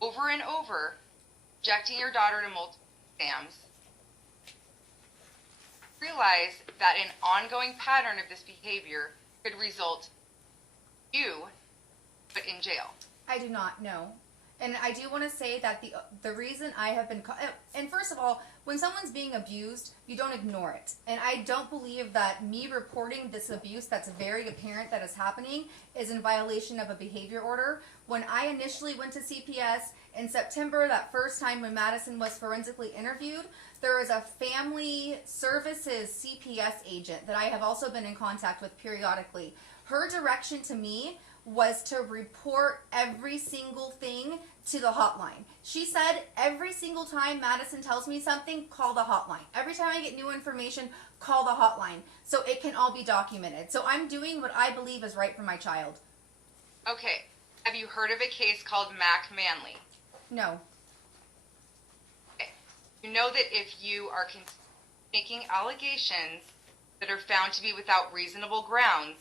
over and over, subjecting your daughter to multiple exams, realize that an ongoing pattern of this behavior could result you put in jail? I do not know. And I do want to say that the reason I have been, and first of all, when someone's being abused, you don't ignore it. And I don't believe that me reporting this abuse that's very apparent that is happening is in violation of a behavior order. When I initially went to CPS in September, that first time when Madison was forensically interviewed, there is a family services CPS agent that I have also been in contact with periodically. Her direction to me was to report every single thing to the hotline. She said, every single time Madison tells me something, call the hotline. Every time I get new information, call the hotline, so it can all be documented. So I'm doing what I believe is right for my child. Okay. Have you heard of a case called Mac Manley? No. Okay. You know that if you are making allegations that are found to be without reasonable grounds,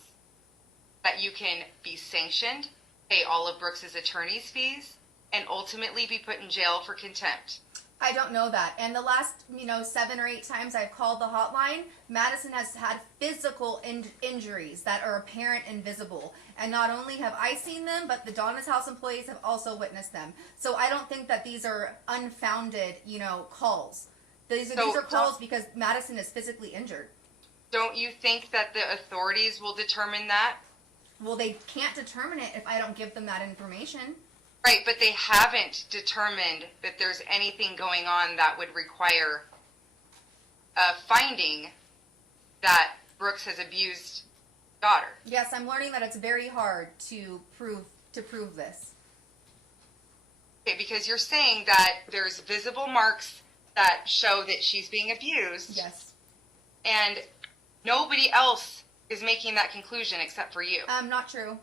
that you can be sanctioned, pay all of Brooks's attorney's fees, and ultimately be put in jail for contempt. I don't know that. And the last, 7 or 8 times I've called the hotline, Madison has had physical injuries that are apparent and visible. And not only have I seen them, but the Donna's House employees have also witnessed them. So I don't think that these are unfounded, calls. These are calls because Madison is physically injured. Don't you think that the authorities will determine that? Well, they can't determine it if I don't give them that information. Right, but they haven't determined that there's anything going on that would require a finding that Brooks has abused daughter. Yes, I'm learning that it's very hard to prove this. Okay, because you're saying that there's visible marks that show that she's being abused. Yes. And nobody else is making that conclusion except for you. Not true.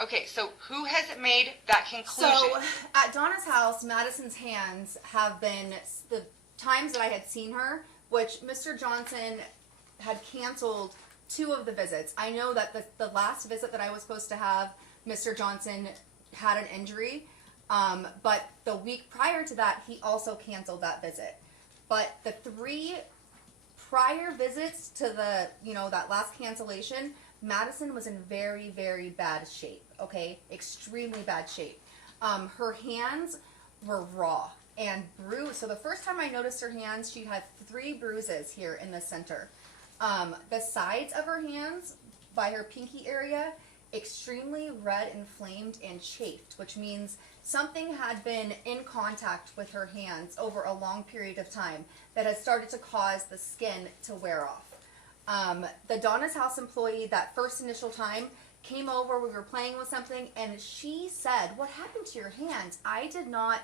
Okay, so who has made that conclusion? So, at Donna's house, Madison's hands have been, the times that I had seen her, which Mr. Johnson had canceled 2 of the visits. I know that the last visit that I was supposed to have, Mr. Johnson had an injury, but the week prior to that, he also canceled that visit. But the 3 prior visits to the, that last cancellation, Madison was in very, very bad shape, okay? Extremely bad shape. Her hands were raw and bruised. So the first time I noticed her hands, she had 3 bruises here in the center. The sides of her hands, by her pinky area, extremely red, inflamed, and chafed, which means something had been in contact with her hands over a long period of time that has started to cause the skin to wear off. The Donna's House employee that first initial time came over, we were playing with something, and she said, "What happened to your hands?" I did not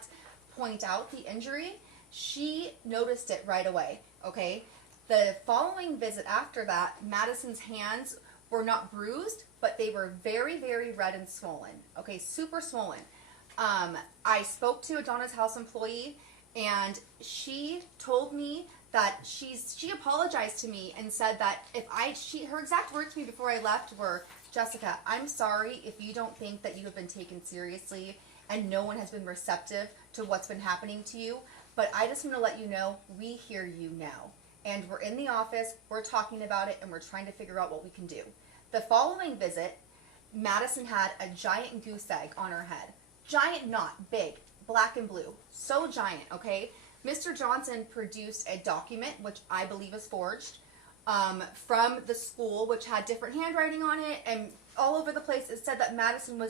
point out the injury. She noticed it right away, okay? The following visit after that, Madison's hands were not bruised, but they were very, very red and swollen, okay? Super swollen. I spoke to a Donna's House employee, and she told me that she apologized to me and said that her exact words to me before I left were, "Jessica, I'm sorry if you don't think that you have been taken seriously and no one has been receptive to what's been happening to you, but I just want to let you know we hear you now. And we're in the office, we're talking about it, and we're trying to figure out what we can do." The following visit, Madison had a giant goose egg on her head. Giant, not big, black and blue. So giant, okay? Mr. Johnson produced a document, which I believe is forged, from the school, which had different handwriting on it, and all over the place it said that Madison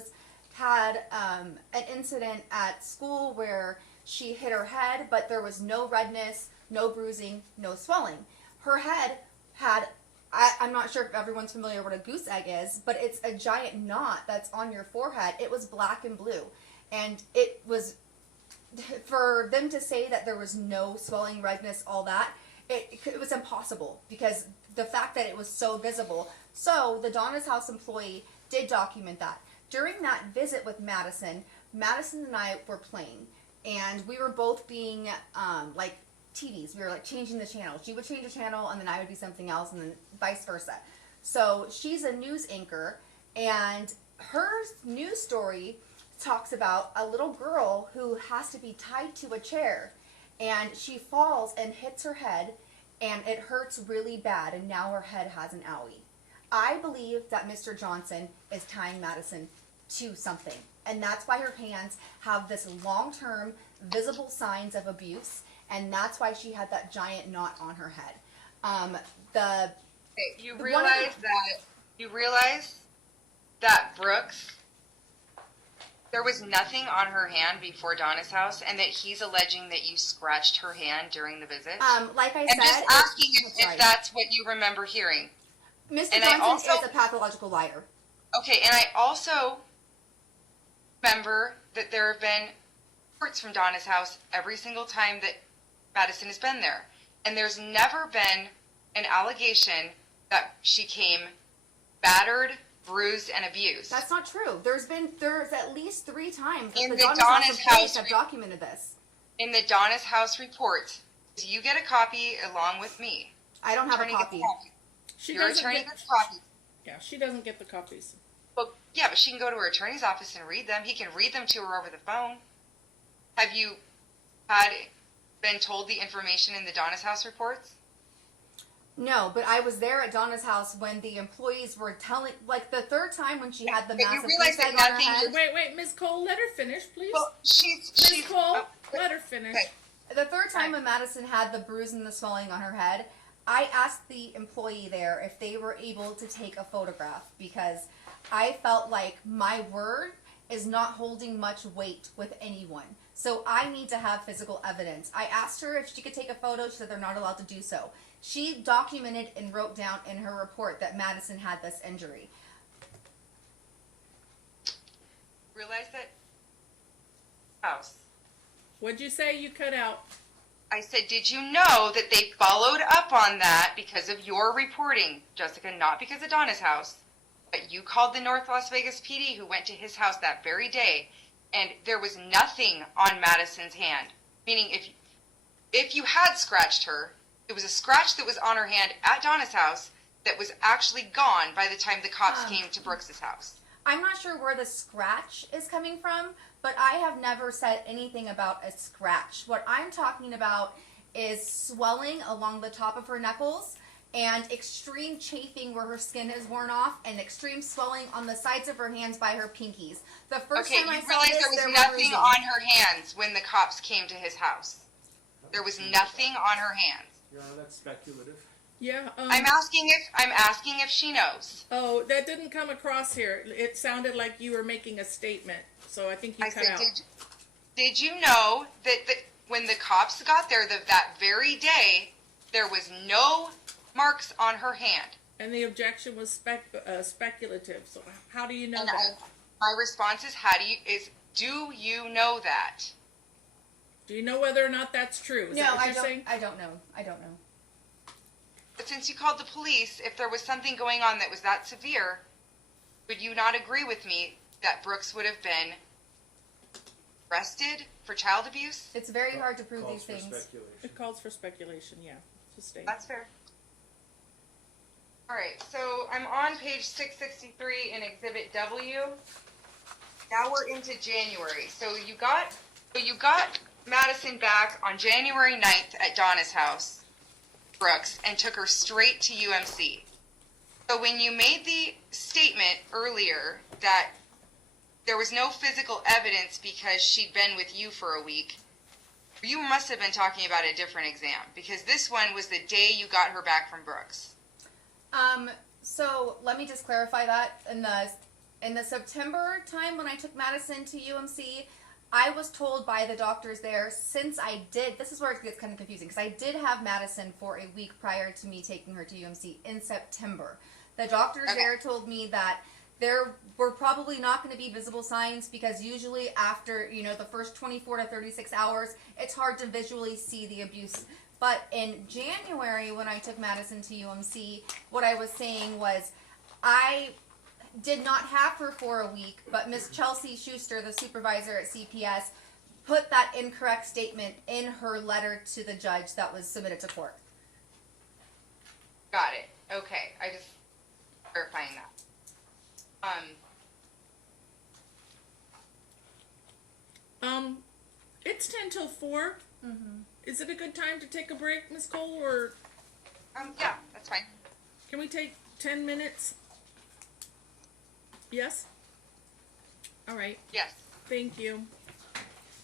had an incident at school where she hit her head, but there was no redness, no bruising, no swelling. Her head had, I'm not sure if everyone's familiar what a goose egg is, but it's a giant knot that's on your forehead. It was black and blue. And it was, for them to say that there was no swelling, redness, all that, it was impossible because the fact that it was so visible. So the Donna's House employee did document that. During that visit with Madison and I were playing, and we were both being like TVs. We were like changing the channel. She would change a channel, and then I would be something else, and then vice versa. So she's a news anchor, and her news story talks about a little girl who has to be tied to a chair, and she falls and hits her head, and it hurts really bad, and now her head has an owie. I believe that Mr. Johnson is tying Madison to something, and that's why her hands have this long-term visible signs of abuse, and that's why she had that giant knot on her head. You realize that Brooks, there was nothing on her hand before Donna's house, and that he's alleging that you scratched her hand during the visit. Like I I'm said, just asking if that's what you remember hearing. Mr. Johnson is a pathological liar. Okay, and I also remember that there have been reports from Donna's house every single time that Madison has been there. And there's never been an allegation that she came battered, bruised, and abused. That's not true. There's at least 3 times that in the the Donna's house have documented this. In the Donna's house report, do you get a copy along with me? I don't have a copy. Your attorney gets copies. Yeah, she doesn't get the copies. Well, yeah, but she can go to her attorney's office and read them. He can read them to her over the phone. Have you been told the information in the Donna's house reports? No, but I was there at Donna's house when the employees were telling, like the 3rd time when she had the massive realize that on her nothing head. Wait, Ms. Cole, let her finish, please. Well, Ms. she's Cole, let her finish. Okay. The 3rd time when Madison had the bruise and the swelling on her head, I asked the employee there if they were able to take a photograph because I felt like my word is not holding much weight with anyone. So I need to have physical evidence. I asked her if she could take a photo. She said they're not allowed to do so. She documented and wrote down in her report that Madison had this injury. Realize that house. What'd you say? You cut out. I said, did you know that they followed up on that because of your reporting, Jessica, not because of Donna's house, but you called the North Las Vegas PD who went to his house that very day, and there was nothing on Madison's hand. Meaning if you had scratched her, it was a scratch that was on her hand at Donna's house that was actually gone by the time the cops came to Brooks's house. I'm not sure where the scratch is coming from, but I have never said anything about a scratch. What I'm talking about is swelling along the top of her knuckles and extreme chafing where her skin is worn off and extreme swelling on the sides of her hands by her pinkies. The first time I saw realize this, there was nothing on her hands when the cops came to his house. There was nothing on her hands. Yeah, that's speculative. Yeah. I'm asking if she knows. Oh, that didn't come across here. It sounded like you were making a statement, so I think you cut out. Did you know that when the cops got there that very day, there was no marks on her hand? And the objection was speculative. So how do you know And that? my response is, do you know that? Do you know whether or not that's true? Is No, that what I you're don't. saying? I don't know. I don't know. But since you called the police, if there was something going on that was that severe, would you not agree with me that Brooks would have been arrested for child abuse? It's very hard to prove Calls these for things. speculation. It calls for speculation. Yeah. Sustained. That's fair. All right, so I'm on page 663 in Exhibit W. Now we're into January. So you got Madison back on January 9th at Donna's house, Brooks, and took her straight to UMC. So when you made the statement earlier that there was no physical evidence because she'd been with you for a week, you must have been talking about a different exam because this one was the day you got her back from Brooks. So let me just clarify that. In the September time when I took Madison to UMC, I was told by the doctors there, since this is where it gets kind of confusing, because I did have Madison for a week prior to me taking her to UMC in September. The doctors there told me that there were probably not going to be visible signs because usually after, the first 24 to 36 hours, it's hard to visually see the abuse. But in January, when I took Madison to UMC, what I was saying was I did not have her for a week, but Miss Chelsea Schuster, the supervisor at CPS, put that incorrect statement in her letter to the judge that was submitted to court. Got it. Okay. I just verifying that. It's 10 till 4. Is it a good time to take a break, Miss Cole, or Yeah, that's fine. can we take 10 minutes? Yes? All right. Yes. Thank you.